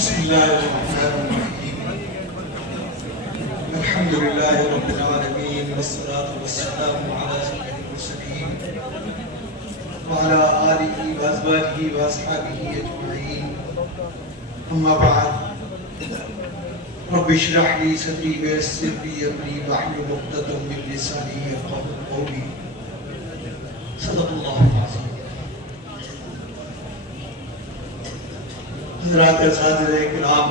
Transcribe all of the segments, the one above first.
بسم الله الرحمن الرحيم الحمد لله رب العالمين والصلاة والسلام على سيد المرسلين وعلى آله وأزواجه وأصحابه أجمعين أما بعد رب اشرح لي صدري ويسر لي أمري واحلل عقدة من لساني يفقهوا قولي صدق الله العظيم. حضرات اساتذہ کرام،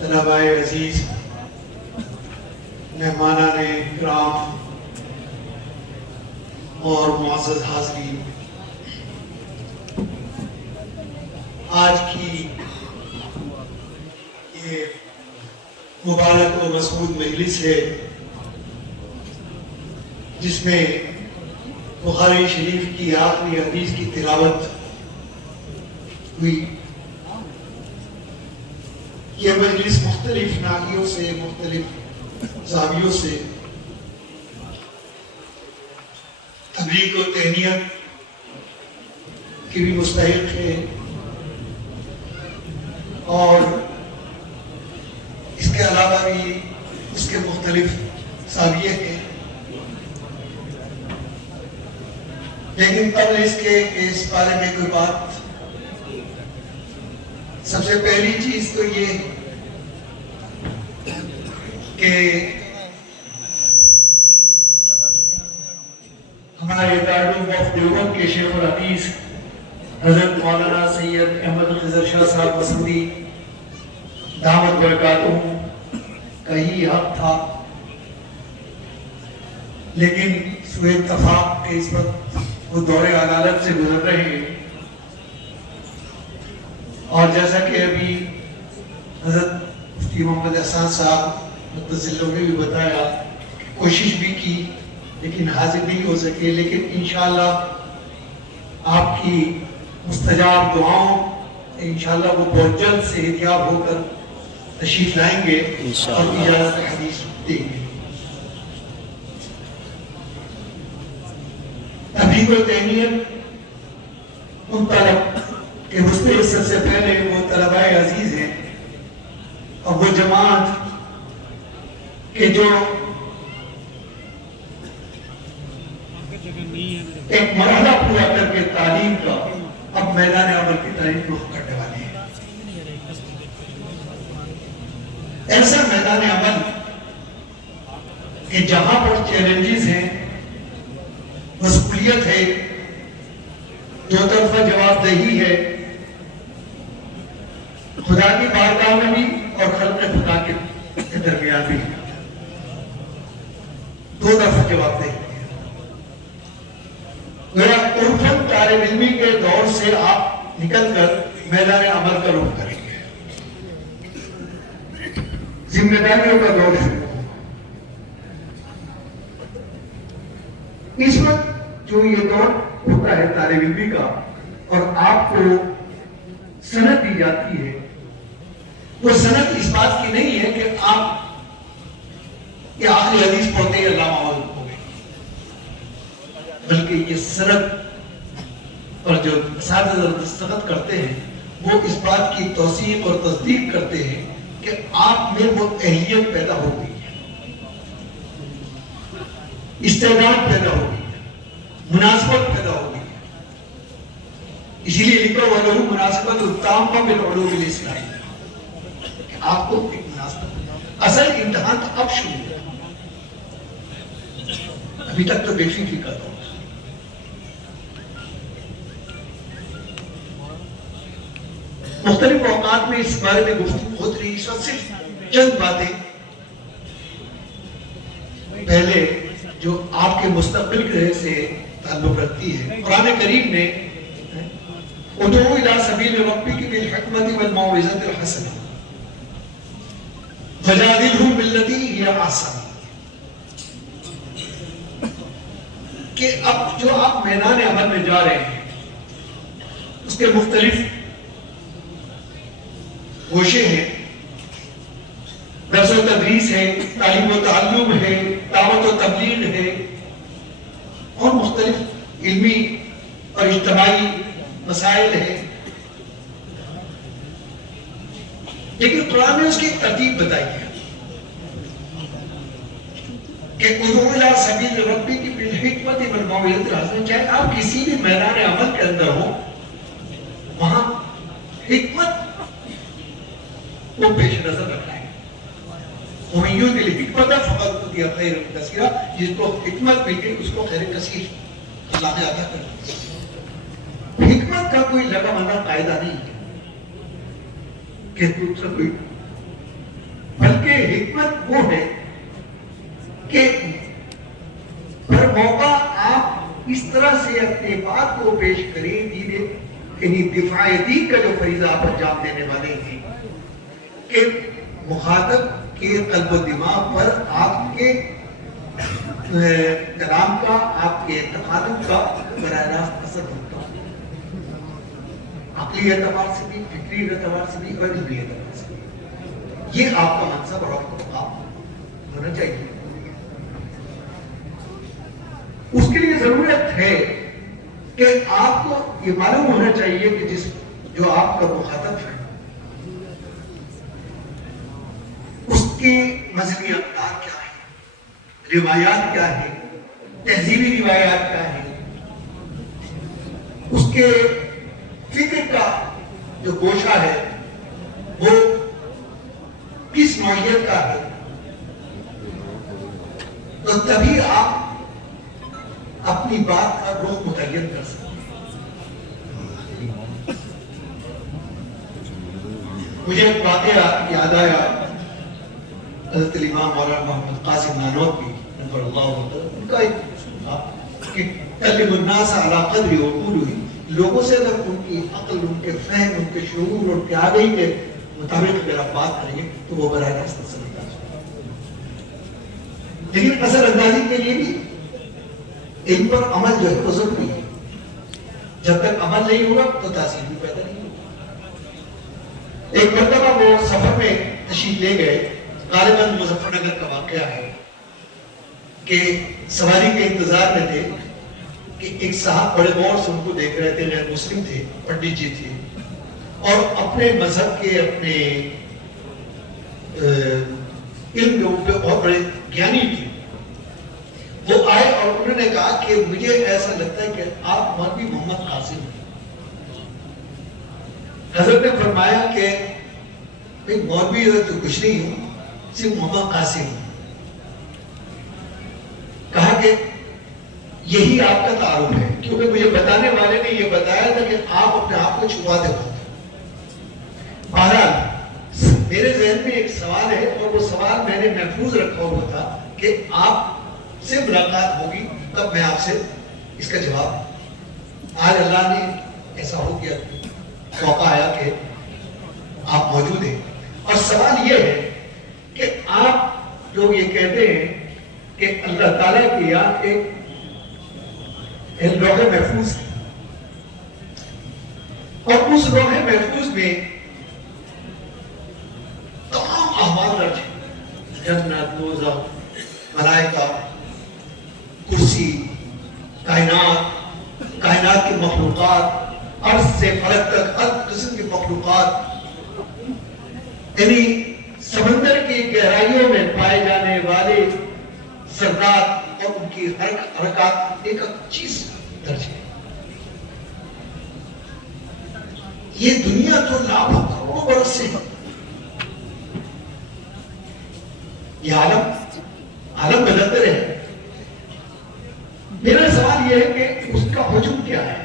طلباء عزیز، مہمانان کرام اور معزز حاضرین، آج کی یہ مبارک و مسعود مجلس ہے جس میں بخاری شریف کی آخری حدیث کی تلاوت ہوئی. یہ مجلس مختلف ناحیوں سے، مختلف زاویوں سے تبلیغ و تہنیت کی بھی مستحق ہے اور اس کے علاوہ بھی اس کے مختلف زاویے ہیں. لیکن قبل اس کے اس بارے میں کوئی بات، سب سے پہلی چیز تو یہ کہ ہمارے دارالعلوم آف دیوبند کے شیخ الحدیث حضرت مولانا سید احمد خضر شاہ صاحب مسعودی دامت برکاتہم کا ہی حق تھا، لیکن سوء اتفاق کے اس وقت وہ دور عدالت سے گزر رہے ہیں. اور جیسا کہ ابھی حضرت مفتی محمد احسان صاحب متصلوں نے بھی بتایا، کوشش بھی کی لیکن حاضر نہیں ہو سکے، لیکن انشاءاللہ آپ کی مستجاب دعاؤں انشاءاللہ وہ بہت جلد سے احتیاب ہو کر تشریف لائیں گے اور اجازت حدیث دیں گے. تبلیغ و تہنیت ان طلب کہ حسن سب سے پہلے وہ طلباء عزیز ہیں اور وہ جماعت کہ جو ایک مرحلہ پورا کر کے تعلیم کا اب میدان عمل کی تعلیم رخ کرنے والی ہے. ایسا میدان عمل کہ جہاں پر چیلنجز ہیں، مسئولیت ہے، دو طرفہ جواب دہی ہے، خدا کی بارگاہ میں بھی اور خلق خدا کے درمیان بھی دو طرفہ جواب دہی ہے. میرا عرفن طالب علمی کے دور سے آپ نکل کر میدان عمل کا رخ کریں گے. ذمہ داریوں کا دور ہے. اس وقت جو یہ دور ہوتا ہے طالب علمی کا اور آپ کو سند دی جاتی ہے، وہ سند اس بات کی نہیں ہے کہ آپ یہ آخری حدیث پڑھتے ہیں علامہ ہو گئے، بلکہ یہ سند اور جو اساتذہ دستخط کرتے ہیں وہ اس بات کی توثیق اور تصدیق کرتے ہیں کہ آپ میں وہ اہلیت پیدا ہو گئی ہے، استعداد پیدا ہو گئی ہے، مناسبت پیدا ہو گئی ہے. اسی لیے لکھو وَلَهُ مُنَاسِبَةٌ تَامَّةٌ بِالْعُلُومِ الْإِسْلَامِيَّةِ، آپ کو ایک مناسبت. اصل امتحان تو اب شروع ہے، ابھی تک تو بے فکری کا دور. مختلف اوقات میں اس بارے میں گفتگو ہوتی رہی. اس وقت صرف چند باتیں پہلے جو آپ کے مستقبل سے تعلق رکھتی ہے. قرآن کریم نے ادعو الی سبیل ربک بالحکمۃ والموعظۃ الحسنہ وجادلہم باللتی ہی احسن، کہ اب جو آپ میدان عمل میں جا رہے ہیں اس کے مختلف گوشے ہیں. درس و تدریس ہے، تعلیم و تعلم ہے، دعوت و تبلیغ ہے اور مختلف علمی اور اجتماعی مسائل ہیں. لیکن قرآن نے اس کی ایک ترتیب بتائی ہے کہ ادعو الی سبیل ربک بالحکمت والموعظۃ الحسنہ. چاہے آپ کسی بھی میدان عمل کے اندر ہو وہاں حکمت کو پیش نظر رکھنا ہے. ومن یؤت الحکمۃ فقد اوتی خیرا کثیرا. جس کو حکمت مل گئی اس کو خیر کثیر اللہ نے عطا کر دی. حکمت کا کوئی لگا بندہ قاعدہ نہیں ہے کہ دوسرا کوئی، بلکہ حکمت وہ ہے کہ ہر موقع آپ اس طرح سے اپنے بات کو پیش کریں، یعنی دفاع دین کا جو فریضہ آپ انجام دینے والے ہیں کہ مخاطب کے قلب و دماغ پر آپ کے کلام کا، آپ کے تکالم کا براہ راست اثر ہوتا ہے، عقلی اعتبار سے بھی، فکری اعتبار سے بھی اور علمی اعتبار سے بھی. یہ آپ کا منصب اور آپ کا مقام ہونا چاہیے. اس کے لیے ضرورت ہے کہ آپ کو یہ معلوم ہونا چاہیے کہ جو آپ کا مخاطب ہے اس کے مذہبی اقدار کیا ہے، روایات کیا ہے، تہذیبی روایات کیا ہے، اس کے فکر کا جو گوشہ ہے وہ کس نوعیت کا ہے. تو تبھی آپ اپنی بات کا رخ متعین کر سکتے ہیں. مجھے ایک واقعہ یاد آیا، حضرت امام مولانا محمد قاسم نانوتوی نفر اللہ عنہ، ان کا ایک کہ کلم الناس علی قدر عقولہم، لوگوں سے اگر ان کی عقل، ان کے فہم، ان کے شعور، ان کے آگہی کے مطابق اگر آپ بات کریں گے تو وہ براہ راست اثر انداز ہوگا. لیکن اثر اندازی کے لیے بھی ان پر عمل جو ہے وہ ضروری ہے. جب تک عمل نہیں ہوگا تو تاثیر بھی پیدا نہیں ہوگی. ایک مرتبہ وہ سفر میں تشریف لے گئے، غالباً مظفر نگر کا واقعہ ہے کہ سواری کے انتظار میں تھے کہ ایک صاحب بڑے غور سے ان کو دیکھ رہے تھے، غیر مسلم تھے، پنڈت جی تھے اور اپنے مذہب کے، اپنے علم کے اوپر بہت بڑے گیانی تھے. وہ آئے اور انہوں نے کہا کہ مجھے ایسا لگتا ہے کہ آپ مولوی محمد قاسم ہیں. حضرت نے فرمایا کہ مولوی تو کچھ نہیں ہوں، صرف محمد قاسم ہوں. کہا کہ یہی آپ کا تعارف ہے، کیونکہ مجھے بتانے والے نے یہ بتایا تھا کہ آپ اپنے آپ کو چھپا دے. بہرحال میرے ذہن میں ایک سوال ہے اور وہ سوال میں نے محفوظ رکھا ہوا تھا کہ آپ سے ملاقات ہوگی تب میں آپ سے اس کا جواب. آج اللہ نے ایسا ہو گیا، موقع آیا کہ آپ موجود ہیں. اور سوال یہ ہے کہ آپ جو یہ کہتے ہیں کہ اللہ تعالیٰ کی یاد ایک لوح محفوظ ہے اور اس لوح محفوظ میں تمام احوال درج ہیں، جنت، دوزخ، ملائکہ، کرسی، کائنات کی مخلوقات، عرض سے فلک تک ہر قسم کی مخلوقات، یعنی سمندر کی گہرائیوں میں پائے جانے والے ذرات اور ان کی حرکات ایک چیز درج ہے. یہ دنیا تو لاکھوں کروڑوں برس سے ہے. یہ عالم بدلتے رہے. میرا سوال یہ ہے کہ اس کا حجم کیا ہے؟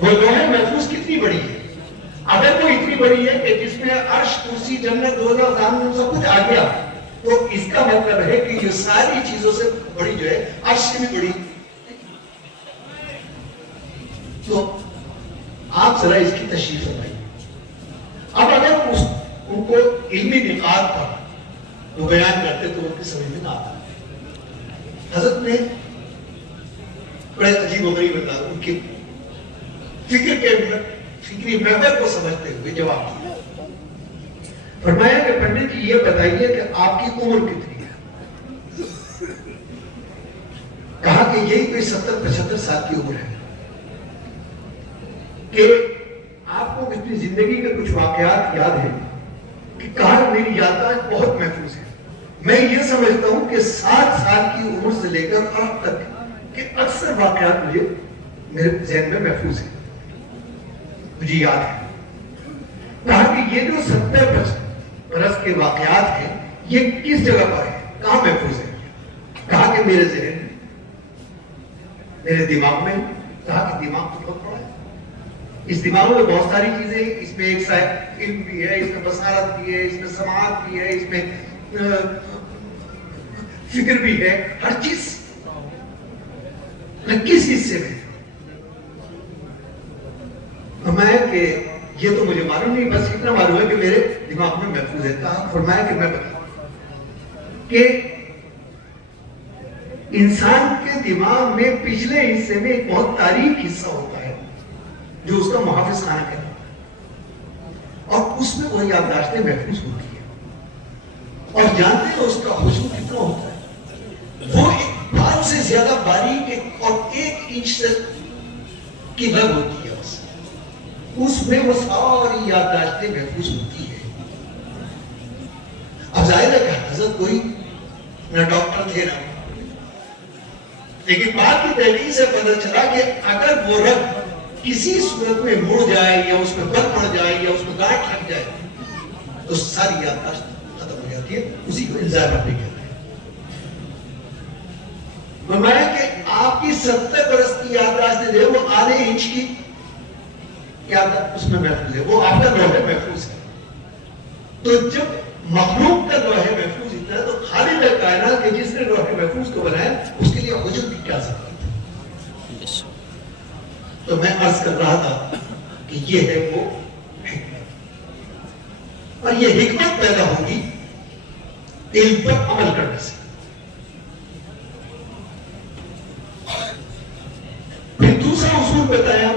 وہ لوح محفوظ کتنی بڑی ہے؟ اگر وہ اتنی بڑی ہے کہ جس میں عرش، کرسی، جنت، دوزخ، جہنم سب کچھ آ گیا تو اس کا مطلب ہے کہ یہ ساری چیزوں سے بڑی جو ہے عرش سے بھی بڑی. تو آپ ذرا اس کی تشریح فرمائیے. اب اگر ان کو علمی نقاط پر وہ بیان کرتے تو ان کی سمجھ میں نہ آتا. حضرت نے بڑے عجیب و غریب انداز ان کے فکری محور کو سمجھتے ہوئے جواب دیا. فرمایا کہ پنڈت جی یہ بتائیے کہ آپ کی عمر کتنی ہے؟ کہا کہ یہی کوئی 70-75 سال کی عمر ہے. کہ آپ کو کو اپنی زندگی کے کچھ واقعات یاد ہیں کہ کہاں میری یادداشت بہت محفوظ ہے. میں یہ سمجھتا ہوں کہ 7 سال کی عمر سے لے کر اب تک کہ اکثر واقعات مجھے میرے ذہن میں محفوظ ہیں, مجھے یاد ہے. کہا کہ یہ جو 70 برس کے واقعات ہیں یہ کس جگہ پر ہے, کہاں محفوظ ہے؟ کہا کہ میرے ذہن میں, میرے دماغ میں. کہا کہ دماغ تو بہت بڑا ہے, اس دماغ میں بہت ساری چیزیں ہیں, اس میں ایک علم بھی ہے, اس میں بصارت بھی ہے, اس میں سماعت بھی ہے, اس میں فکر بھی ہے, ہر چیز. کس حصے میں فرمایا کہ یہ تو مجھے معلوم نہیں, بس اتنا معلوم ہے کہ میرے دماغ میں محفوظ ہے. کہا فرمایا کہ میں بتاؤں کہ انسان کے دماغ میں پچھلے حصے میں ایک بہت تاریخ حصہ ہوتا ہے جو اس کا محافظ خانہ کہتا ہے, اور اس میں وہ یادداشتیں محفوظ ہوتی ہیں. اور جانتے ہیں اس کا حجم کتنا ہوتا ہے؟ وہ ایک بال سے زیادہ باریک اور 1 انچ سے کی لگ ہوتی ہے. اس میں وہ ساری یادداشتیں محفوظ ہوتی ہے. اب ظاہر ہے کہ حضرت کوئی نہ ڈاکٹر تھے نہ, لیکن بات کی تحقیق سے پتہ چلا کہ اگر وہ رگ کسی صورت میں مڑ جائے یا اس میں بل پڑ جائے یا اس میں گاٹھ لگ جائے تو ساری یادداشت ختم ہو جاتی ہے. اسی کو الزائمر بھی کہتے ہیں. فرمایا کہ آپ کی 70 برس کی یادداشت جو ہے وہ آدھے انچ کی یادداشت اس میں محفوظ ہے, وہ آپ کا لوح محفوظ ہے. تو جب مخلوق کا لوح محفوظ اتنا ہے تو خالق کائنات کے جس نے لوح محفوظ کو بنایا اس کے لیے حجم کی کیا ضرورت ہے؟ تو میں عرض کر رہا تھا کہ یہ ہے وہ حکمت, اور یہ حکمت پیدا ہوگی علم پر عمل کرنے سے. پھر دوسرا اصول بتایا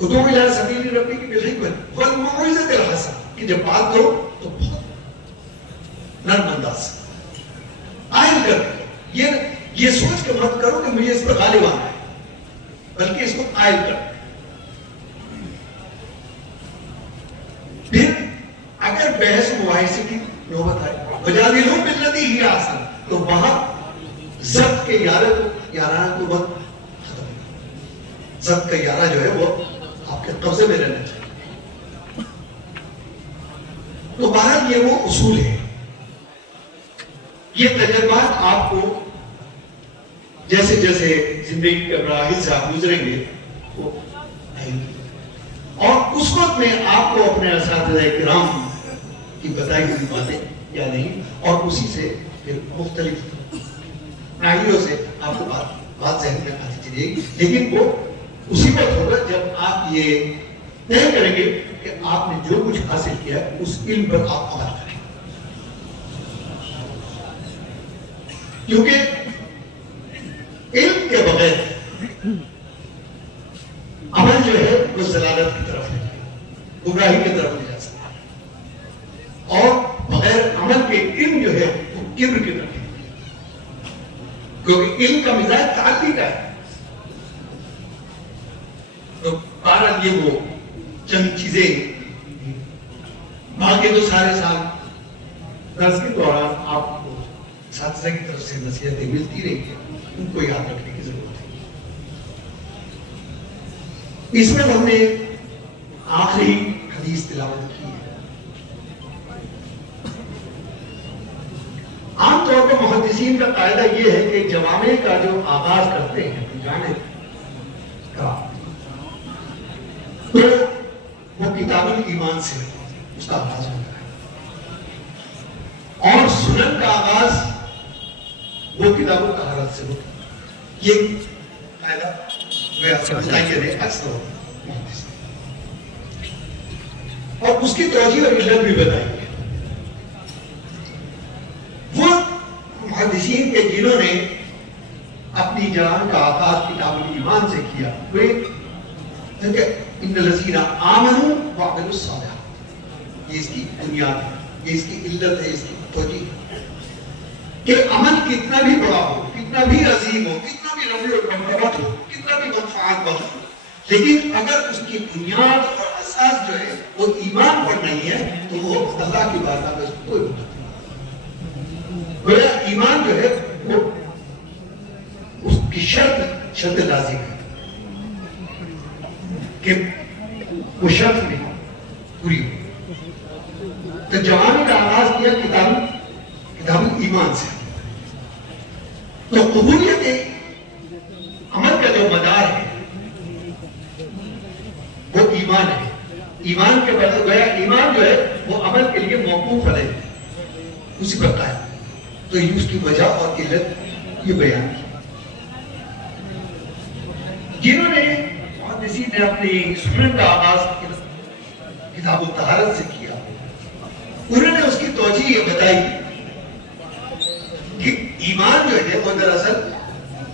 ادعو الی سبیل ربک بالحکمۃ والموعظۃ الحسنہ, کہ جب بات کرو تو بہت نرم انداز سے عائل کر کے, یہ سوچ کے مت کرو کہ مجھے اس پر غالب آنا ہے, بلکہ اس کو عائل کر. پھر اگر بحث مباحثے کی نوبت آئے وجادلہم باللتی ہی احسن, تو وہاں ضبط کے یارانہ کو وقت ختم ہو. ضبط کا یارہ جو ہے وہ آپ کے قبضے میں رہنا چاہیے. تو بہرحال یہ وہ اصول ہے. یہ تجربات آپ کو جیسے جیسے زندگی کے مراحل سے آپ گزریں گے وہ آئیں گے, اور اس وقت میں آپ کو اپنے اساتذہ کرام کی بتائی ہوئی باتیں یاد نہیں, اور اسی سے پھر مختلف ناحیوں سے آپ کو بات ذہن میں آتی چلیے گی. لیکن وہ اسی وقت ہوگا جب آپ یہ طے کریں گے کہ آپ نے جو کچھ حاصل کیا ہے اس علم پر آپ عمل کریں. کیونکہ علم کے بغیر عمل جو ہے وہ ضلالت کی طرف لے جائے, گمراہی کی طرف لے جا سکتا ہے, اور بغیر عمل کے علم جو ہے وہ کبر کی طرف لے جائے, کیونکہ علم کا مزاج تعلی کا ہے. تو بہرحال یہ وہ چند چیزیں باقی تو سارے سال درس کے دوران آپ کو اساتذہ کی طرف سے نصیحتیں ملتی رہی ہیں, ان کو یاد رکھنے کی ضرورت ہے. اس میں ہم نے آخری حدیث تلاوت کی ہے. عام طور پر محدثین کا قاعدہ یہ ہے کہ جوامع کا جو آغاز کرتے ہیں جامع کا, تو وہ کتاب الایمان سے اس کا آغاز ہوتا ہے, اور سنن کا آغاز وہ کتاب الطہارت سے ہوتا ہے. یہ قاعدہ اکثر اور اس کی توجیہ اور علت بھی بتائی ہے. وہ محدثین کے جنہوں نے اپنی جان کا آغاز کتاب الایمان سے کیا, وہ ان الذین آمنوا وعملوا الصالحات, یہ اس کی بنیاد ہے, یہ اس کی علت ہے, اس کی توجیہ ہے کہ عمل کتنا بھی بڑا ہو, کتنا بھی عظیم ہو, کتنا بھی رفیع المرتبہ ہو, کتنا بھی منفعت ہو, لیکن اگر اس کی بنیاد اور اساس جو ہے وہ ایمان پر نہیں ہے تو وہ اللہ کی بارگاہ میں اس کو کوئی مدد نہیں. گویا ایمان جو ہے وہ اس کی شرط لازم ہے کہ وہ شرط میں پوری ہو. تو جوانی کا آغاز کیا کتاب ایمان سے. تو قبولیت عمل کا جو مدار ہے وہ ایمان ہے. ایمان کے بعد گویا ایمان جو ہے وہ عمل کے لیے موقوف ہے اسی پر قائم. تو یہ اس کی وجہ اور علت یہ بیان کی. جنہوں نے محدثین نے اپنی سنن کا آغاز کتاب الطہارت سے کیا انہوں نے اس کی توجیہ یہ بتائی کہ ایمان جو ہے وہ دراصل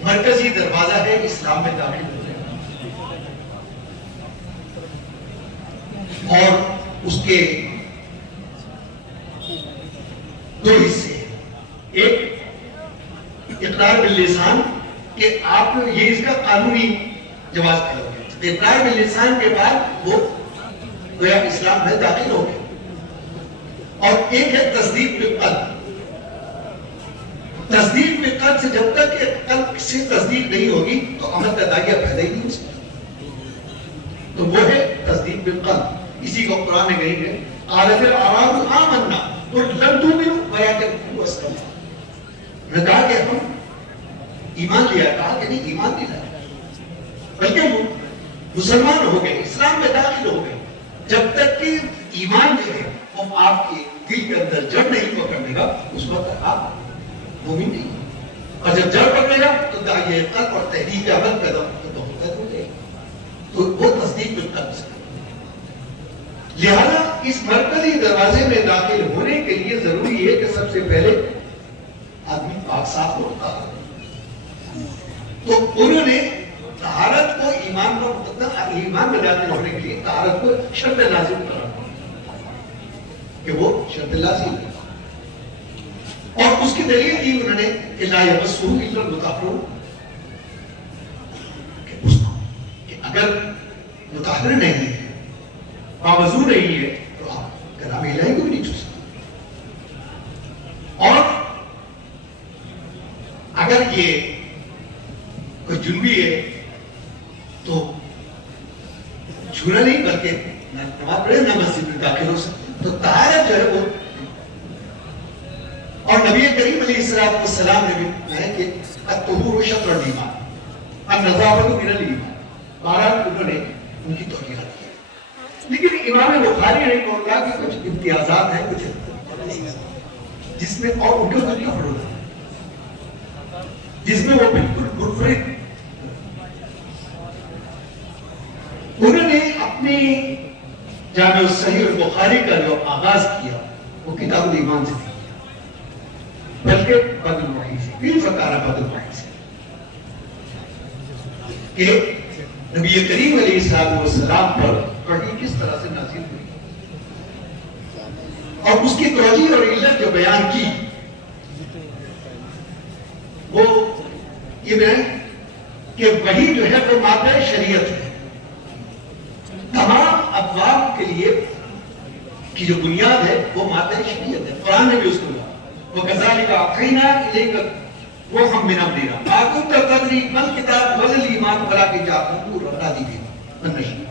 مرکزی دروازہ ہے اسلام میں داخل ہونے کا. اور اس کے دو حصے. ایک اقرار باللسان کہ آپ یہ اس کا قانونی جواز کرو گے. اقرار باللسان کے بعد وہ گویا اسلام میں داخل ہو گئے. اور ایک ہے تصدیق بالقلب. تصدیق بالقلب سے جب تک کہ قلب سے تصدیق نہیں ہوگی تو عمل کا داغیہ پیدا ہی نہیں ہو سکتا. تو وہ ہے تصدیق بالقلب. اسی کو قرآن میں کہیں گے قالت الاعراب آمنا قل لم تؤمنوا ولكن قولوا اسلمنا. میں کہا کہ ہم ایمان لیا, کہا کہ نہیں ایمان نہیں لایا بلکہ مسلمان ہو گئے, اسلام میں داخل ہو گئے. جب تک کہ ایمان جو ہے وہ آپ کے دل کے اندر جڑ نہیں پکڑنے گا اس وقت آپ مومن نہیں. اور جب جڑ پکڑے گا تو داعیہ قلب اور تحریک عمل پیدا ہوتا ہے. تو وہ تصدیق بالقلب سے. لہذا اس مرکزی دروازے میں داخل ہونے کے لیے ضروری ہے کہ سب سے پہلے آدمی پاک صاف ہوتا ہے. تو انہوں نے طہارت کو ایمان میں داخل ہونے کے لیے طہارت کو شرط لازم کرا کہ وہ شرط لازم ہے. اور اس کی دلیل دی انہوں نے کہ لا یمسہ الا المطہرون, کہ اگر مطہر نہیں ہے باوضو نہیں ہے تو آپ کلام الہی کو بھی نہیں چھو سکتے. اور اگر یہ کوئی جنبی ہے تو چھونا نہیں بلکہ نماز پڑھے نہ مسجد میں داخل ہو سکتے. تو طہارت جو ہے وہ, اور نبی کریم علیہ السلام نے بھی کہا کہ الطہور شطر الایمان النظافۃ من الایمان. بہرحال انہوں نے ان کی توجیہات کی. لیکن امام بخاری رحمہ اللہ کی کچھ امتیازات ہیں, کچھ جس میں اور ان کا کچھ فرق ہے جس میں وہ بالکل منفرد. انہوں نے اپنی جامع الصحیح البخاری کا جو آغاز کیا وہ کتاب الایمان سے کیا, بلکہ بد الوحی سے, بھی فقارہ بد الوحی سے, کہ نبی کریم علیہ السلام پر وحی کس طرح سے نازل ہوئی اور اس کی توجیہ اور علت جو بیان کی وہ یہ بیان کہ وحی جو ہے وہ مادہ شریعت ہے. تمام ابواب کے لیے کی جو بنیاد ہے وہ مادہ شریعت ہے. قرآن نے بھی اس کو کہا وَكَذَلِكَ أَوْحَيْنَا إِلَيْكَ رُوحًا مِّنْ أَمْرِنَا مَا كُنتَ تَدْرِي مَا الْكِتَابُ وَلَا الْإِيمَانُ وَلَٰكِن جَعَلْنَاهُ نُورًا نَهْدِي بِهِ مَن نَّشَاءُ.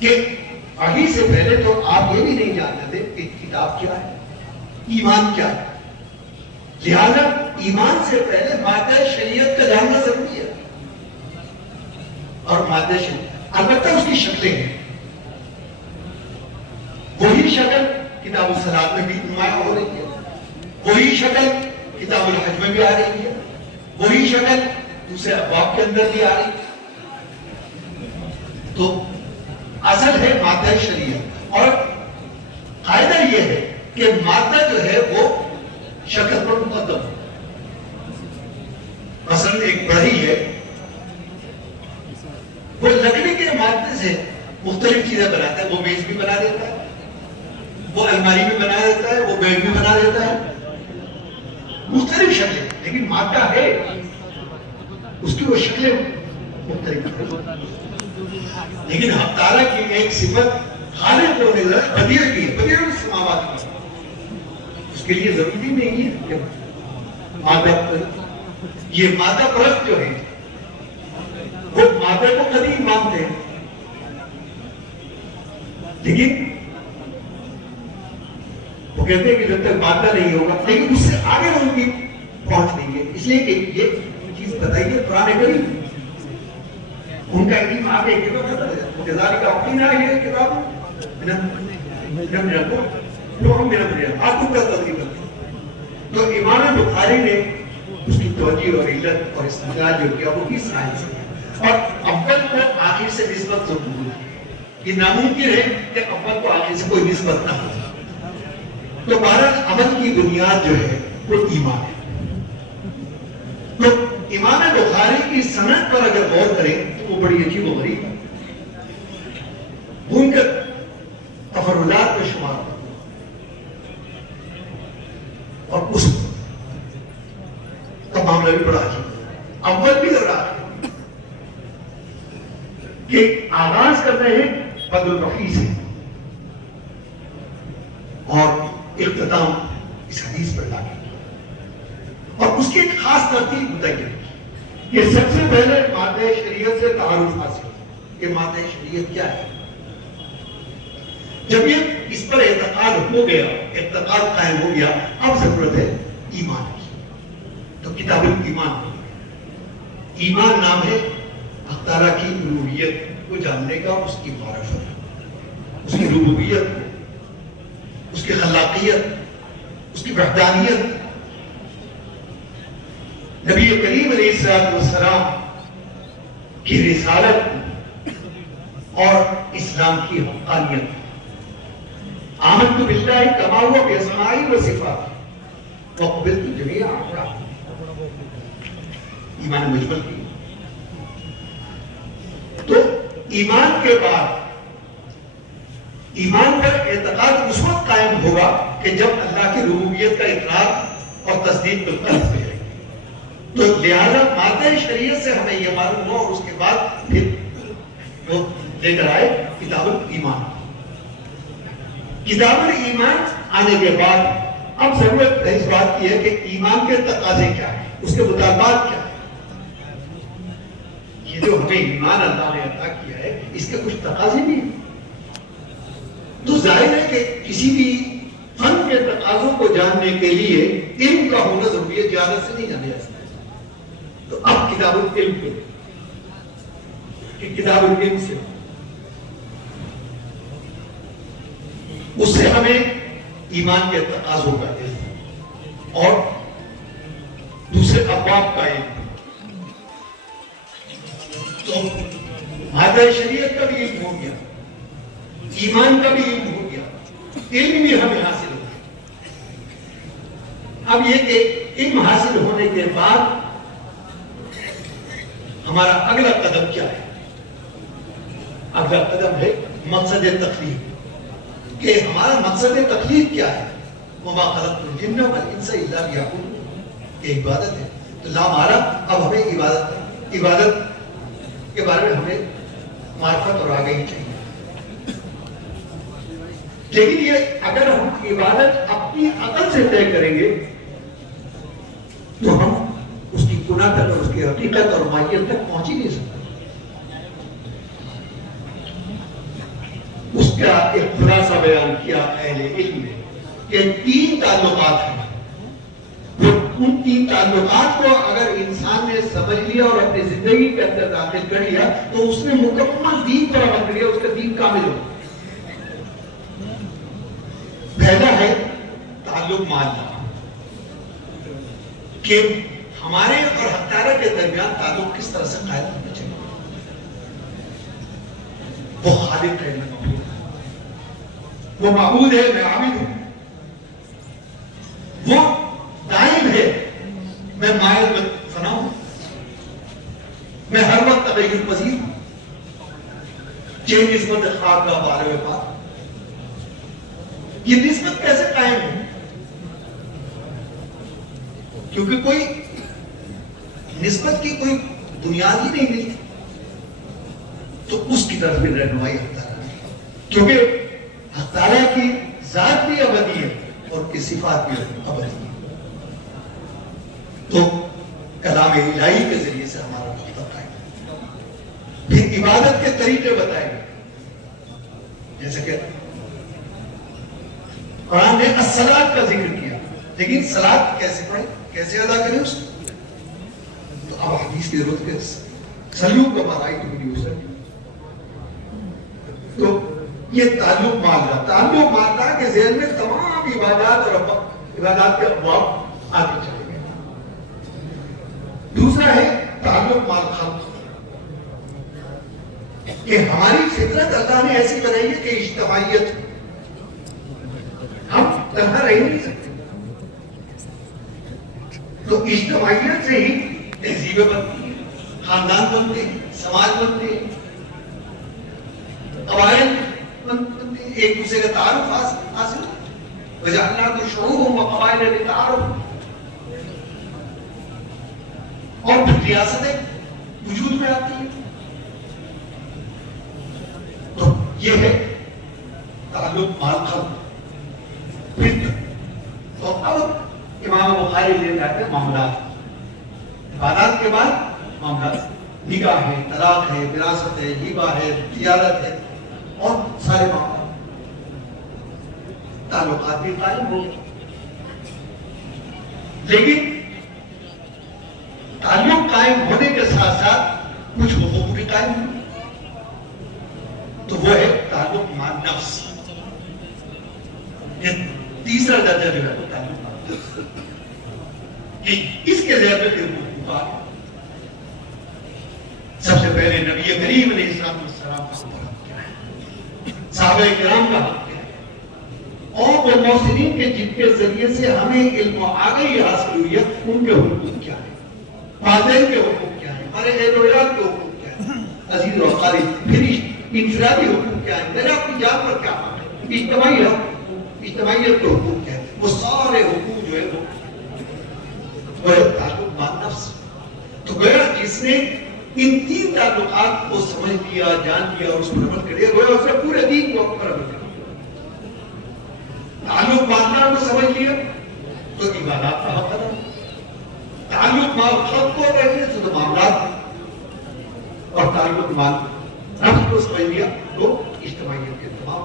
کہ وحی سے پہلے تو آپ یہ بھی نہیں جانتے تھے کہ کتاب کیا ہے, ایمان کیا ہے. لہذا ایمان سے پہلے مادہ شریعت کا جاننا ضروری ہے. اور مادہ شریعت البتہ اس کی شکلیں ہیں, وہی شکل کتاب الصلاۃ میں بھی نمایاں ہو رہی ہے, وہی شکل کتاب الحج میں بھی آ رہی ہے, وہی شکل دوسرے ابواب کے اندر بھی آ رہی ہے. تو اصل ہے مادہ شریعت, اور قاعدہ یہ ہے کہ مادہ جو ہے وہ شکل پر مقدم ہے. مثلا ایک بڑھئی ہے, وہ لکڑی کے مادے سے مختلف چیزیں بناتا ہے. وہ میز بھی بنا دیتا ہے, وہ الماری بھی بنا دیتا ہے, وہ بیڈ بھی بنا دیتا ہے, مختلف شکلیں, لیکن مادہ ہے, اس کی وہ شکلیں مختلف، لیکن حق تعالیٰ کی ایک صفت خالق کو نظر بدیع کی ہے، بدیع السماوات کی، اس کے لیے ضروری نہیں ہے کہ مادہ یہ مادہ پرست جو ہے وہ مادہ کو قدیم مانتے ہیں، لیکن وہ کہتے ہیں کہ جب تک مادہ نہیں ہوگا، لیکن اس سے آگے ان کی پہنچ نہیں ہے، اس لیے کہ یہ چیز بتائیے قرآن کریم ان کا علم آگے کہ وہ ختم ہے، جزاری کا وقین آگے ہے کتاب تو امام بخاری نے اس کی توجہ اور علت اور استدلال جو کیا وہ کس سائنس ہے، اور اول کو آخر سے نسبت ضرور ہے، یہ ناممکن ہے کہ اول کو آخر سے کوئی نسبت نہ ہو، تو بہرحال عمل کی بنیاد جو ہے وہ ایمان ہے۔ تو امام بخاری کی سند پر اگر غور کریں تو وہ بڑی عجیب و غریب ہے، ان کے تفردات میں شمار اور اس کا معاملہ بھی بڑا عجیب ہے، اول بھی لگ رہا ہے کہ آغاز کرتے ہیں فضل الوحی سے اور اختتام اس حدیث پر لاگے، اور اس کی ایک خاص ترتیب متعین کی کہ سب سے پہلے مادہ شریعت سے تعارف حاصل کہ مادہ شریعت کیا ہے۔ جب یہ اس پر اعتقاد ہو گیا، اعتقاد قائم ہو گیا، اب ضرورت ہے ایمان کی، تو کتاب الایمان، ایمان نام ہے حق تعالیٰ کی الوہیت کو جاننے کا، اس کی معرفت، اس کی ربوبیت، اس کی خلاقیت، اس کی وحدانیت، نبی کریم علیہ السلام کی رسالت اور اسلام کی حقانیت، آمنت باللہ کما ہوا باسمائی و صفات وقبلت جمیع احکامہ، ایمان مجمل کی۔ تو ایمان کے بعد ایمان پر اعتقاد اس وقت قائم ہوگا کہ جب اللہ کی ربوبیت کا اقرار اور تصدیق بالقلب ہو جائے گی، تو لہذا مادہ شریعت سے ہمیں یہ معلوم ہوا، اور اس کے بعد پھر وہ لے کر آئے کتاب الایمان۔ کتاب الایمان آنے کے بعد اب ضرورت اس بات کی ہے کہ ایمان کے تقاضے کیا ہیں، اس کے مطالبات کیا ہیں، یہ جو ہمیں ایمان اللہ نے عطا کیا ہے اس کے کچھ تقاضے بھی ہیں۔ تو ظاہر ہے کہ کسی بھی فن کے تقاضوں کو جاننے کے لیے علم کا ہونا ضروری ہے، جہالت سے نہیں جانے جا سکتا۔ تو اب کتاب العلم پہ کہ کتاب العلم سے اس سے ہمیں ایمان کے تقاضوں کا علم اور دوسرے ابواب کا علم، تو مادہ شریعت کا بھی علم ہو گیا، ایمان کا بھی علم ہو گیا، علم بھی ہمیں حاصل ہو گیا۔ اب یہ کہ علم حاصل ہونے کے بعد ہمارا اگلا قدم کیا ہے؟ اگلا قدم ہے مقصد تخلیق، کہ ہمارا مقصد تخلیق کیا ہے؟ وما خلقت الجن والانس الا لیعبدون، یہ عبادت ہے۔ تو لا ہمارا اب ہمیں عبادت کے بارے میں ہمیں معرفت اور آگاہی چاہیے، لیکن یہ اگر ہم عبادت اپنی عقل سے طے کریں گے تو ہم اس کی گناہ تک اور اس کی حقیقت اور ماہیت تک پہنچ ہی نہیں سکتے۔ اس کا ایک خلاصہ بیان کیا اہل علم نے کہ 3 تعلقات ہیں، ان 3 تعلقات کو اگر انسان نے سمجھ لیا اور اپنی زندگی کے اندر داخل کر لیا تو اس نے مکمل دین پر عمل کر لیا، اس کا دین کامل ہو۔ پہلا ہے تعلق مع اللہ، کہ ہمارے اور حق تعالیٰ کے درمیان تعلق کس طرح سے قائم ہونا چاہیے۔ وہ خالق ہے، میں معبود ہوں، وہ معبود ہے، میں عابد ہوں، وہ دائم ہے، میں مائل میں فنا ہوں، میں ہر وقت تغیر پذیر ہوں، یہ نسبت خواب کا بارے میں بات، یہ نسبت کیسے قائم ہے؟ کیونکہ کوئی نسبت کی کوئی بنیاد ہی نہیں ملی، تو اس کی طرف بھی رہنمائی حق تعالیٰ نے، کیونکہ حق تعالیٰ کی ذات بھی ابدی ہے اور اس کی صفات بھی ابدی ہے. تو کلام الہی کے ذریعے سے ہمارا رابطہ قائم ہے. پھر عبادت کے طریقے بتائے گئے، جیسے کہ قرآن نے الصلاۃ کا ذکر کیا، لیکن صلاۃ کیسے پڑھیں، کیسے ادا کریں اس کو؟ تو اب حدیث کی ضرورت ہے. سلوک کا مرائی تو نہیں ہو سکتی. تو یہ تعلق معاملہ، تعلق معاملہ کے ذہن میں تمام عبادات اور عبادات کے ابواب آتے چلے گئے. دوسرا ہے تعلق مال خلق، کہ ہماری فطرت اللہ نے ایسی بنائی ہے کہ اجتماعیت، ہم تنہا رہ نہیں سکتے. تو اجتماعیت سے ہی تہذیبیں بنتی ہیں، خاندان بنتے ہیں، سماج بنتے ہیں، قبائل بنتے ہیں، ایک دوسرے کا تعارف حاصل. وجعلناکم شعوبا وقبائل لتعارفوا. اور پھر ریاستیں وجود میں آتی ہیں. تو یہ ہے تعلق مال خلق. تو اب امام بخاری لے جاتے ہیں معاملات. عبادات کے بعد معاملات، نکاح ہے، طلاق ہے، وراثت ہے، ہبہ ہے، تجارت ہے، اور سارے معاملات. تعلقات بھی قائم ہو گئے، لیکن تعلق قائم ہونے کے ساتھ ساتھ کچھ حقوق بھی قائم ہوئے. تو وہ ہے تعلق مع نفس. یہ تیسرا درجہ جو ہے وہ تعلق کہ اس کے ذریعے کے حقوق. سب سے پہلے نبی کریم علیہ السلام کا حق کیا ہے، صحابہ کرام کا حق کیا ہے، اور وہ محسنین کے جن کے ذریعے سے ہمیں علم و آگاہی حاصل ہوئی ہے ان کے حقوق کیا ہے، والدین کے حقوق کیا ہے، ہمارے اہل و عیال کے حقوق کیا ہے، عزیز و اقارب، پھر انفرادی حقوق کیا ہے، میرا اپنی جان پر کیا حق ہے، اجتماعی حق، اجتماعیت کے حقوق کیا ہے. وہ سارے حقوق جو ہے وہ ہے تعلق مع نفس. تو گویا جس نے ان تین تعلقات کو سمجھ لیا، جان لیا اور اس پر عمل کر لیا، گویا اس نے پورے دین کو پر عمل کر لیا. تعلق مع کو سمجھ لیا تو عبادات کا حق ادا. تعلق مع خلق کو رہنے تو معاملات، اور تعلق مع نفس کو سمجھ لیا تو اجتماعیت کے تمام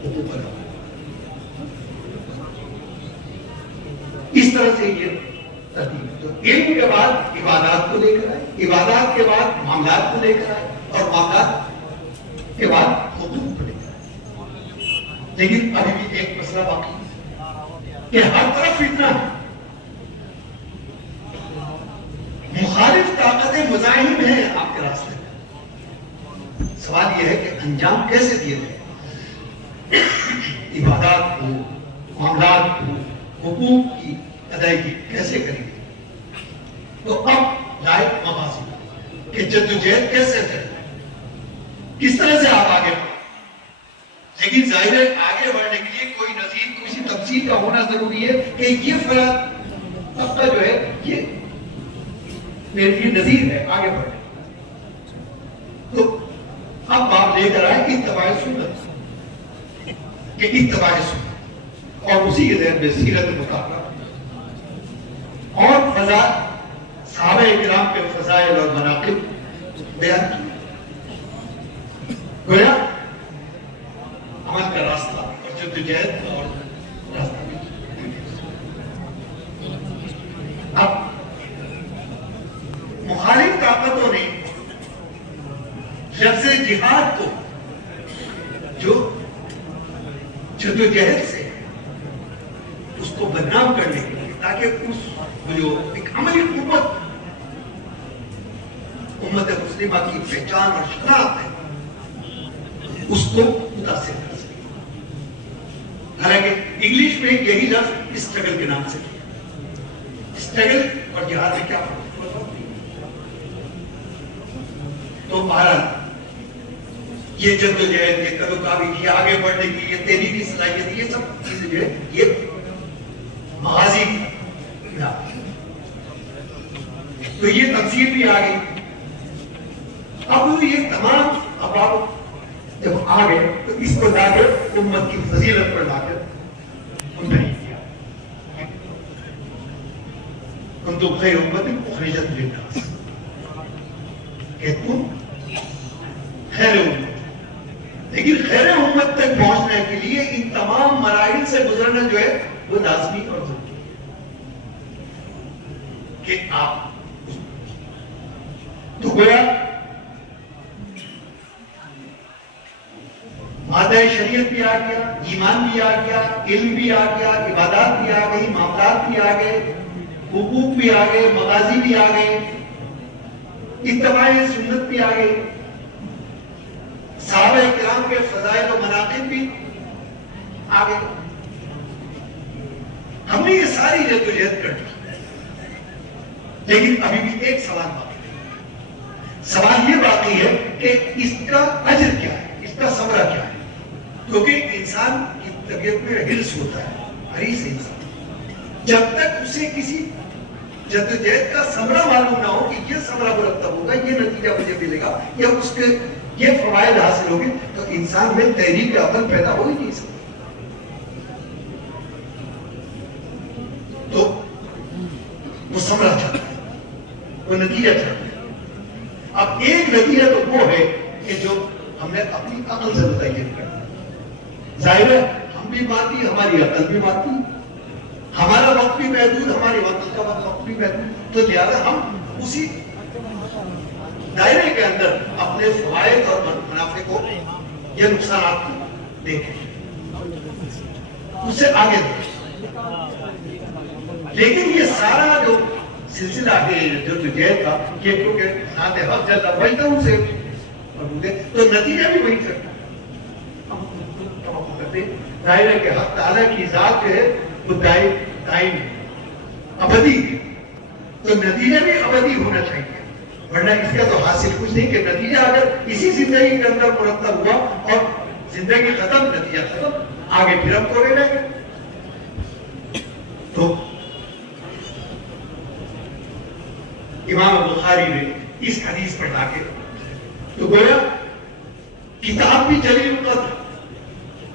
حقوق ادا. اس طرح سے یہ ترتیب. تو علم کے بعد عبادات کو لے کر آئے، عبادات کے بعد معاملات کو لے کر آئے، اور معاملات کے بعد حقوق کو لے کر آئے. لیکن ابھی بھی ایک مسئلہ باقی ہے کہ ہر طرف فتنہ ہے، مخالف طاقتیں مزاحم ہیں آپ کے راستے میں. سوال یہ ہے کہ انجام کیسے دیے جائے، عبادات کو، معاملات کو، حقوق کی ادائیگی کیسے کریں گے. تو اب لائق مقاصد کہ جدوجہد کیسے کریں، کس طرح سے آپ آگے بڑھیں. لیکن ظاہر ہے آگے بڑھنے کے لیے کوئی نظیر، کسی تفصیل کا ہونا ضروری ہے کہ یہ فرد طبقہ جو ہے یہ میرے لیے نظیر ہے آگے بڑھنے. تو اب آپ لے کر آئے اتباع سنت، کہ اتباع سنت، اور اسی کے ذہن میں سیرت مطالعہ اور صحابہ کرام کے فضائل اور مناقب بیان کی. گویا عمل کا راستہ اور جدوجہد اور راستہ بھی. اب مخالف طاقتوں نے لفظ جہاد کو جو جدوجہد سے اس کو بدنام کرنے کے لیے، تاکہ اس جو ایک عملی قوت امت مسلمہ کی پہچان اور شناخت ہے، اس کو متاثر کر سکے. حالانکہ انگلش میں یہی لفظ اسٹرگل کے نام سے کیا. اسٹرگل اور جہاد میں کیا فرق ہے؟ تو بہرحال یہ جدوجہد، یہ کدوکاوی، یہ آگے بڑھنے کی، یہ تحریری صلاحیت، یہ سب چیزیں جو ہے یہ مغازی. تو یہ تفسیر بھی آ گئی. اب یہ تمام اب آپ جب آ گئے تو اس کو لا کر امت کی فضیلت پر لا کر منتخب کیا. کنتم خیر امت اخرجت للناس کہ تم خیر امت. لیکن خیر امت تک پہنچنے کے لیے ان تمام مراحل سے گزرنا جو ہے وہ لازمی اور ضروری ہے کہ آپ تو گویا مادہ شریعت بھی آ گیا, ایمان بھی آ گیا, علم بھی آ گیا, عبادات بھی آ گئی, معاملات بھی آ گئے, حقوق بھی آ گئے, مغازی بھی آ گئے, اتباع سنت بھی آ گئی, صحابہ کرام کے فضائل و مناقب بھی آ گئے. ہم نے یہ ساری جدوجہد کر دی, لیکن ابھی بھی ایک سوال باقی ہے. سوال یہ باقی ہے کہ اس کا اجر کیا ہے, اس کا ثمرہ کیا ہے. کیونکہ انسان کی طبیعت میں حرص ہوتا ہے, حریص انسان, جب تک اسے کسی جدوجہد کا ثمرہ معلوم نہ ہو کہ یہ ثمرہ مرتب ہوگا, یہ نتیجہ مجھے ملے گا یا اس کے یہ فوائد حاصل ہوگی, تو انسان میں تحریک عمل پیدا ہو ہی نہیں سکتا. تو وہ ثمرہ چاہتا ہے, وہ نتیجہ چاہتا ہے. اب ایک نتیجہ تو وہ ہے کہ جو ہم نے اپنی عقل سے متعین کر. ظاہر ہے ہم بھی مانتی, ہماری عقل بھی مانتی, ہمارا وقت بھی محدود, ہماری عقل کا وقت بھی محدود, تو لہذا ہم اسی دائرے کے اندر اپنے فوائد اور منافع کو یا نقصانات کو دیکھیں, اس سے آگے دیکھیں. لیکن یہ سارا جو سلسلہ ہے جو تجھے تھا, یہ کیونکہ ذات حق جل وجہ ان سے تو نتیجہ بھی وہی کرتا ہے. ظاہر ہے کہ حق تعالیٰ کی ذات جو ہے وہ دائم ہے, ابدی ہے, تو نتیجہ بھی ابدی ہونا چاہیے. ورنہ اس کا تو حاصل کچھ نہیں کہ نتیجہ اگر اسی زندگی کے اندر مرتب ہوا اور زندگی ختم, نتیجہ ختم, آگے پھر ہم کوڑے رہے. تو امام بخاری نے اس حدیث پر لا کے تو گویا کتاب بھی جلیل القدر,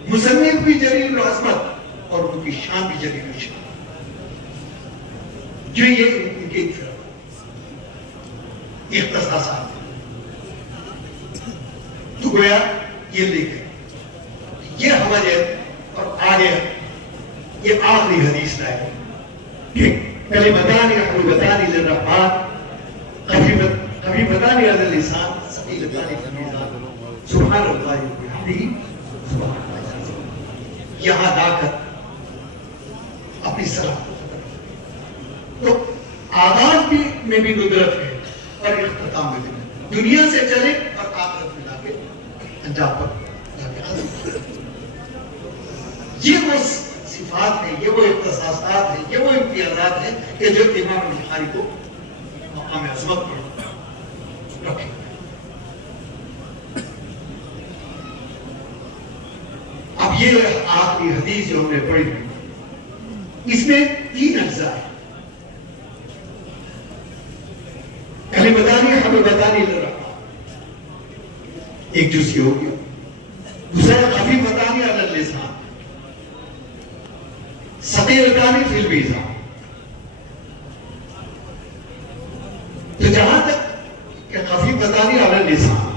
مصنف بھی جلیل العظمت, اور ان کی شان بھی جلیل الشان, جو یہ ان کے اختصاصات. تو گویا یہ لکھے یہ ہمارے اور آگے یہ آخری حدیث لائے کہ کلمتان حبیبتان للرحمن خفیفتان علی اللسان ثقیلتان فی المیزان سبحان اللہ وبحمدہ سبحان اللہ. یہاں لا کر اپنی صلاح کو ختم. تو آغاز میں بھی ندرت ہے اور اختتام میں بھی, دنیا سے چلے اور آخرت میں لا کے انجام پر لا کے ختم. یہ وہ صفات ہیں, یہ وہ اختصاصات ہیں, یہ وہ امتیازات ہیں کہ جو امام بخاری کو مقام عظمت پر رکھے. اب یہ آخری حدیث جو ہم نے پڑھی, اس میں 3 اجزاء ہیں. کلمتان حبیبتان للرحمن ایک جزء ہو گیا, دوسرا خفیفتان علی اللسان ثقیلتان فی المیزان. تو جہاں تک کہ خفیفتان علی اللسان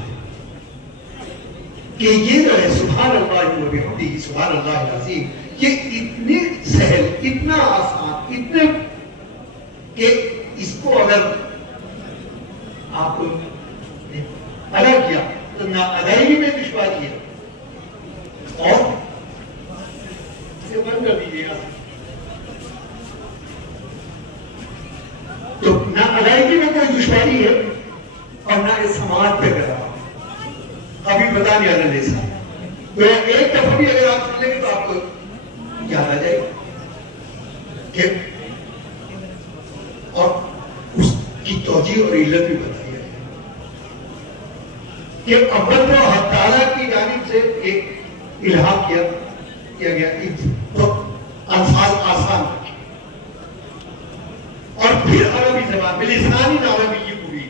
کہ یہ جو ہے سبحان اللہ وبحمدہ سبحان اللہ العظیم, یہ اتنی سہل, اتنا آسان, اتنے کہ اس کو اگر آپ ادا کیا تو نہ ادائیگی میں دشواری ہے, اور اسے بند کر دیجیے گا تو نہ ادائیگی میں کوئی دشواری ہے اور نہ اس سماعت پہ کر رہا. ابھی بتا نہیں آنے لے سا تو ایک دفعہ بھی اگر آپ سن لیں گے تو آپ کو یاد آ جائے کہ اور اس کی توجیہ اور علت بھی بتائی ہے کہ اول تو حق تعالیٰ کی جانب سے ایک الہام کیا گیا تو الفاظ آسان رکھے, اور پھر عربی زبان بلسان عربی یہ پوری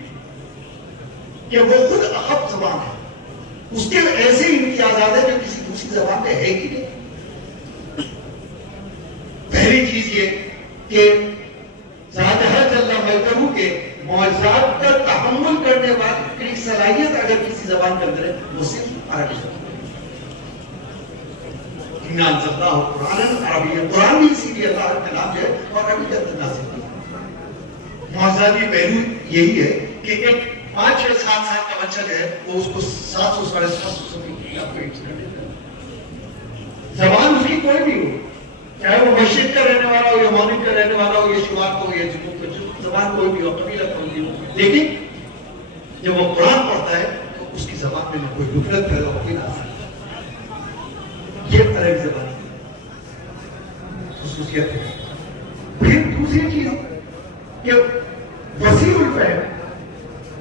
کہ وہ خود اخف زبان ہے، اس کے ایسے امتیازات ہیں جو کسی دوسری زبان میں ہے ہی نہیں۔ پہلی چیز یہ کہ ذات ہے جل مجدہ کے معجزات کا تحمل کرنے والی ایک صلاحیت اگر کسی زبان کے اندر ہے وہ صرف عربی زبان ہے۔ اِنَّا أَنزَلْنَاهُ قُرْآنًا عَرَبِيًّا، قرآن بھی اسی لیے اللہ کا نام ہے اور عربی کے اندر نازل کیا۔ معجزاتی پہلو یہی ہے کہ ایک 5 6 7 سال کا بچہ جو ہے وہ اس کو 700 750 سمجھ اپ گریڈ کر دیتا ہے۔ زبان اس کی کوئی بھی ہو، چاہے وہ مشرق کا رہنے والا ہو یا مغرب کا رہنے والا ہو یا شمال کا ہو یا جنوب کا، زبان کوئی بھی ہو، قبیلہ کوئی بھی ہو، لیکن جب وہ قرآن پڑھتا ہے تو اس کی زبان میں نہ کوئی غفلت پیدا ہوتی نہ آسانی۔ یہ عربی زبان کی خصوصیت ہے۔ پھر دوسری چیز کہ وسیع الفہم،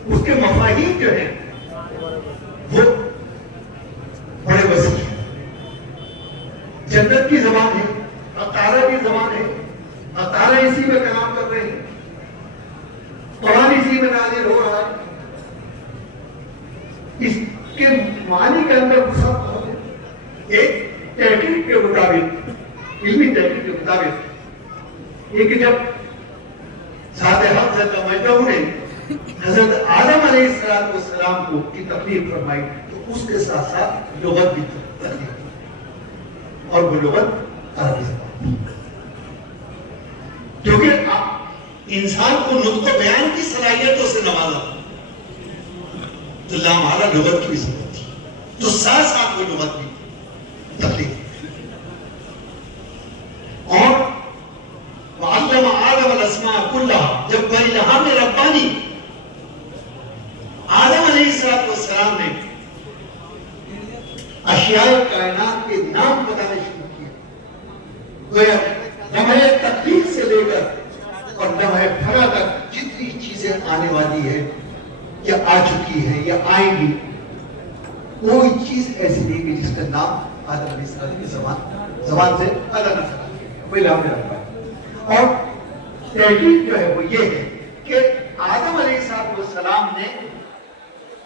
اس کے مفاہیم جو ہیں وہ بڑے وسیع ہیں۔ جنت کی زبان ہے، اطارہ کی زبان ہے، اطارہ اسی میں کلام کر رہے ہیں، قرآن اسی میں نازل ہو رہا ہے۔ اس کے معنی کے اندر گھسا بہت ہے۔ ایک تحقیق کے مطابق، علمی تحقیق کے مطابق یہ کہ جب ذات حق جل مجدہ نے حضرت آدم علیہ السلام کو کی تخلیق فرمائی تو اس کے ساتھ ساتھ لغت بھی تخلیق کی، اور وہ لغت عربی زبان، کیونکہ انسان کو نطق و بیان کی صلاحیتوں سے نوازا تو لامحالہ لغت کی بھی ضرورت تھی، تو ساتھ ساتھ وہ لغت بھی تخلیق۔ اور وَعَلَّمَ آدَمَ الْأَسْمَاءَ كُلَّهَا، جب بڑی الہام ربانی آدم علیہ السلام نے اشیاء کائنات کے نام بتانے شروع کیے، گویا لمحہ تخلیق سے لے کر اور لمحہ فنا تک جتنی چیزیں آنے والی ہے یا آ چکی ہے یا آئیں گی، کوئی چیز ایسی نہیں کہ جس کا نام آدم علیہ السلام کی زبان سے ادا نہ کرا کوئی لام نہ رکھا۔ اور تحقیق جو ہے وہ یہ ہے کہ آدم علیہ السلام نے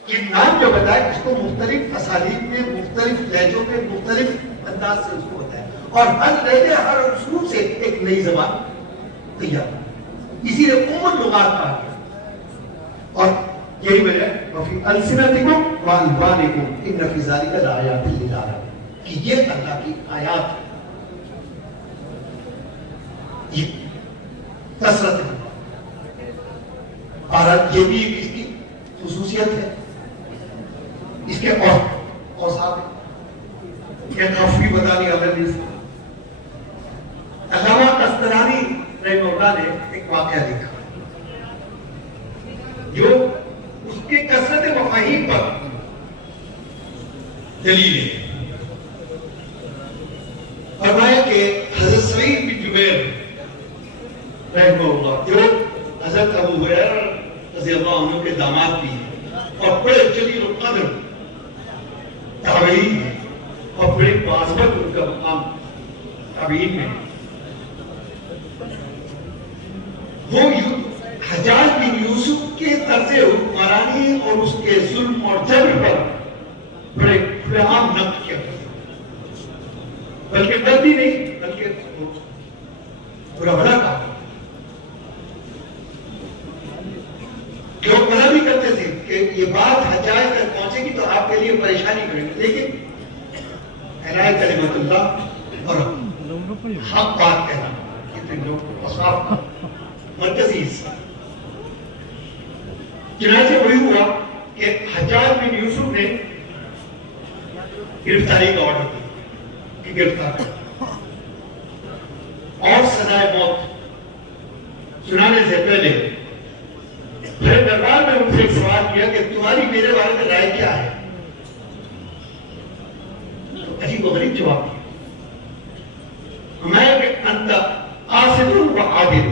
یہ نام جو بتایا اس کو مختلف اسالیب میں، مختلف لہجوں میں، مختلف انداز سے اس کو بتایا، اور ہر لہجے ہر اسلوب سے ایک نئی زبان تیار، اسی لیے اللغات کہا گیا۔ اور یہی وجہ ہے وَفِي أَلْسِنَتِكُمْ وَأَلْوَانِكُمْ إِنَّ فِي ذَلِكَ لَآيَاتٍ لِلْعَالِمِينَ، کہ یہ اللہ کی آیات ہے، یہ کثرت ہے، اور یہ بھی اس کی خصوصیت ہے، اس کے اوصاف ہیں۔ ایک خفی بتا دیا علامہ قسطلانی رحمہ اللہ نے ایک واقعہ لکھا جو اس کے کثرت مفاہیم پر دلیل ہے۔ فرمایا کہ حضرت سعید بن جبیر رحمہ اللہ جو حضرت ابو ہریرہ رضی اللہ عنہ کے داماد بھی ہیں اور بڑے جلیل القدر تابعین ہیں اور بڑے معظمت ان کا مقام تابعین میں، وہ حجاج بن یوسف کے طرز حکمرانی اور اس کے ظلم اور جبر پر بڑے کھلے عام نقد کیا کرتے، بلکہ غلطی نہیں بلکہ برا بھلا کہا۔ لوگ منع بھی کرتے تھے کہ یہ بات حجاج تک پہنچے گی تو آپ کے لیے پریشانی کرے گی، لیکن اعلان کلمت اللہ اور حق بات کہنا کتنے لوگ کو اصحاب کا مرکزی حصہ۔ چنانچہ وہی ہوا کہ حجاج بن یوسف نے گرفتاری کا آرڈر دیا کہ گرفتار کرو اور سزائے موت سنانے سے پہلے پھر دربار میں ان سے ایک سوال کیا کہ تمہاری میرے بارے میں رائے کیا ہے؟ تو عجیب و غریب جواب دیا، میں کہ انت قاصد و عادل،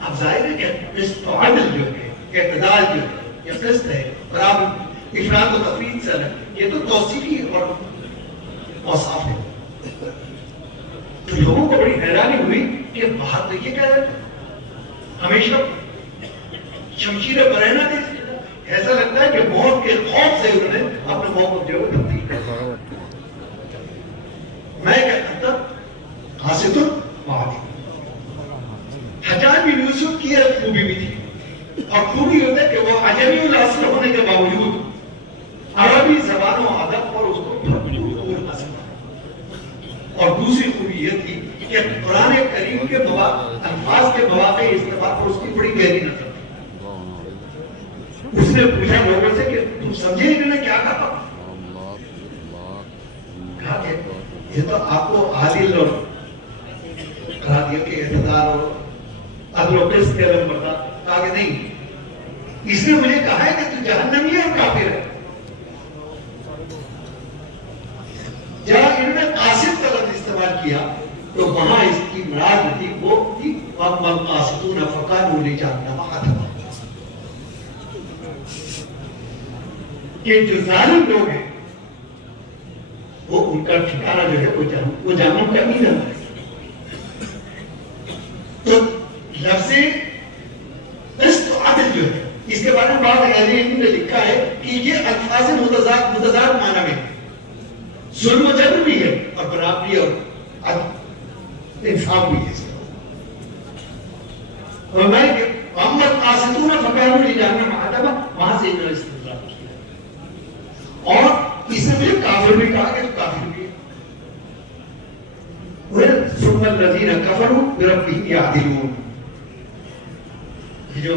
اب ظاہر ہے کہ قسط و عدل جو ہے، اعتدال جو ہے، یہ قسط ہے، اور آپ افراد و تفرید سے الگ، یہ تو توصیفی اور اوصاف ہے۔ تو لوگوں کو بڑی حیرانی ہوئی کہ بات تو یہ کہہ رہے ہمیشہ شمشیر برہنہ دے دی. ایسا لگتا ہے کہ موت کے خوف سے انہوں نے اپنے موقف جو ہے تبدیل کر. میں کیا کرتا قاسط وعدی. حجاج بن یوسف کی ایک خوبی بھی تھی، اور خوبی ہوتا ہے کہ وہ عجمی الاصل ہونے کے باوجود عربی زبان و ادب اور اس کو بھرپور حاصل. اور دوسری خوبی یہ تھی کہ قرآن کریم کے الفاظ کے مواقع استعمال پر اس کی بڑی گہری نظر تھی. اس نے پوچھا لوگوں سے کہ تم سمجھے انہوں نے کیا کہا؟ کہا کہ یہ تو آپ کو عادل اور کہا دیا کہ اعتدال اور عدل و قسط کے علم پڑتا. کہا کہ نہیں، اس نے مجھے کہا ہے کہ تو جہنمی ہے اور کافر ہے. جہاں انہوں نے قاسط کا لفظ استعمال کیا تو وہاں اس کی مراد تھی وہ تھی وَأَمَّا الْقَاسِطُونَ فَكَانُوا لِجَهَنَّمَ حَطَبًا، کہ جو ظالم لوگ ہیں وہ ان کا ٹھکانہ جو ہے وہ جہنم کا ایندھن ہے. تو لفظ قسط و عدل جو ہے اس کے بارے میں بعض اہل علم نے لکھا ہے کہ یہ الفاظ متضاد معنی میں ظلم و جبر بھی ہے اور برابری اور عدل انصاف بھی ہے. اور میں کہ وَأَمَّا الْقَاسِطُونَ فَكَانُوا لِجَهَنَّمَ حَطَبًا، وہاں سے انہوں نے استدلال کیا. اور اس نے مجھے کافر بھی کہا کہ تو کافر بھی ہے. ثُمَّ الَّذِينَ كَفَرُوا بِرَبِّهِمْ يَعْدِلُونَ. یہ جو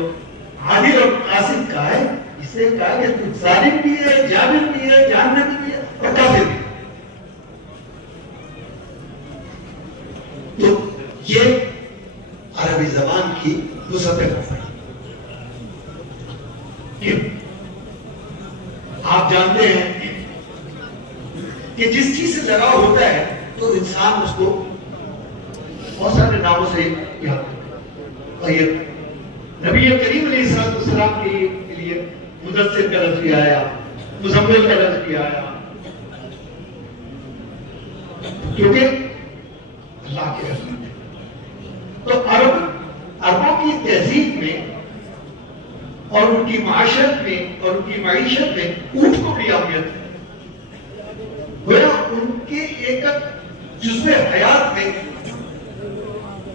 عادل اور قاسط کا ہے، اس سے کہا کہ تو ظالم بھی ہے، جابر بھی ہے، جہنمی بھی ہے اور کافر بھی ہے. تو یہ عربی زبان کی وسعت ہے. آپ جانتے ہیں کہ جس چیز سے لگاؤ ہوتا ہے تو انسان اس کو بہت سارے ناموں سے یاد کرتا ہے. اور یہ نبی کریم علیہ السلام کے لیے مدثر کا لفظ بھی آیا، مزمل کا لفظ بھی آیا، کیونکہ اللہ کے رسول تھے. تو عربوں کی تہذیب میں اور ان کی معاشرت میں اور ان کی معیشت میں اونٹ کو بھی اہمیت ہے. گویا ان کے ایک جزو حیات میں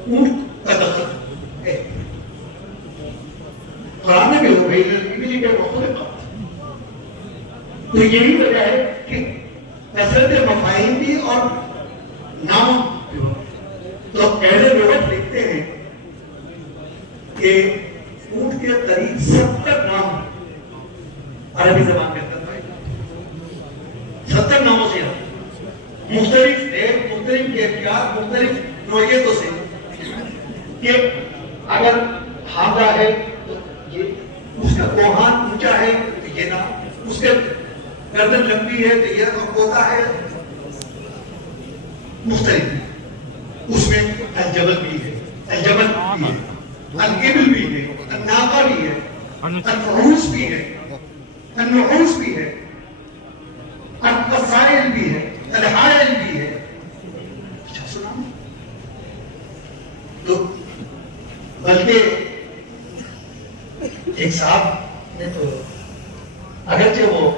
اونٹ کا دخل ہے. قرآن میں بھی ہو گئی الابل کیف خلقت. تو یہی وجہ ہے کہ کثرت مفاہیم بھی اور نام بھی ہو. تو اہل لغت لکھتے ہیں کہ اونٹ کے قریب 70 نام عربی زبان میں کرتا ہے. 70 ناموں سے مختلف ایک مختلف کیفیات مختلف نوعیتوں سے. کہ اگر حامدہ ہے تو یہ اس کا کوہان اونچا ہے تو یہ نام، اس کے گردن لمبی ہے تو یہ کوتا ہے مختلف. اس میں الجبل بھی ہے، الجبل بھی ہے، الابل بھی ہے، الناقہ بھی ہے، الفحوس بھی ہے، النحوس بھی ہے، القصائل بھی ہے، الحائل بھی ہے. اچھا سنا. تو بلکہ ایک صاحب نے تو اگرچہ وہ